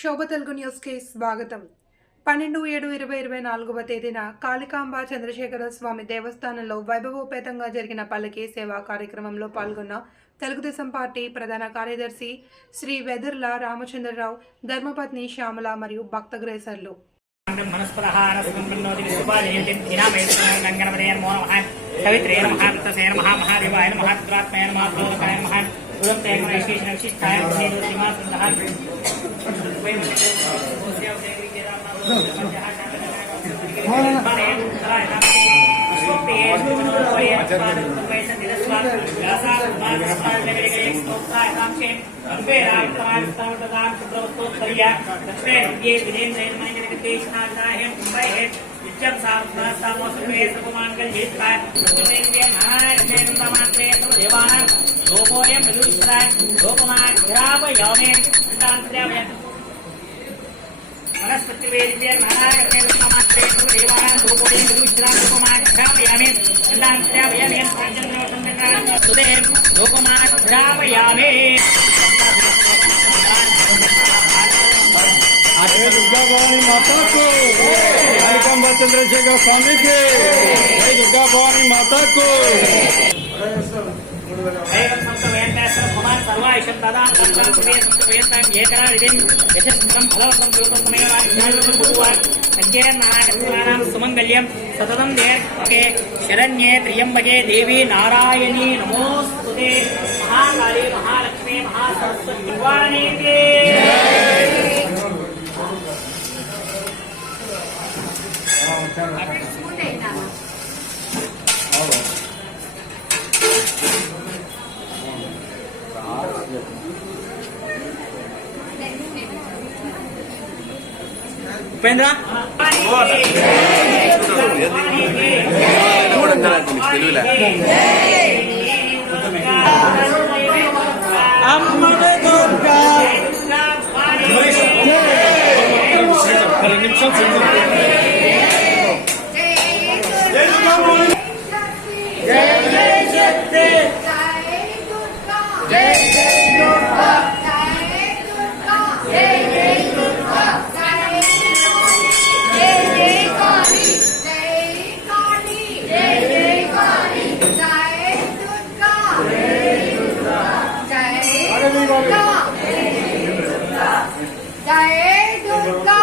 శోభ తెలుగు న్యూస్కి స్వాగతం. 12/7/2024వ తేదీన కాళికాంబ చంద్రశేఖర స్వామి దేవస్థానంలో వైభవోపేతంగా జరిగిన పల్లకీ సేవా కార్యక్రమంలో పాల్గొన్న తెలుగుదేశం పార్టీ ప్రధాన కార్యదర్శి శ్రీ వెదుర్ల రామచంద్రరావు, ధర్మపత్ని శ్యామల మరియు భక్తగ్రేసర్లు. दुर्गा भवानी माता को, कालिकांब चंद्रशेखर स्वामी के, जय दुर्गा भवानी माता को। सुमंगल्यम सततम देहे शरण्ये त्र्यंबके देवी नारायणी नमोस्तुते महाकाली महालक्ष्मी महासरस्वती वाणी के उपेंद्र जय दुर्गा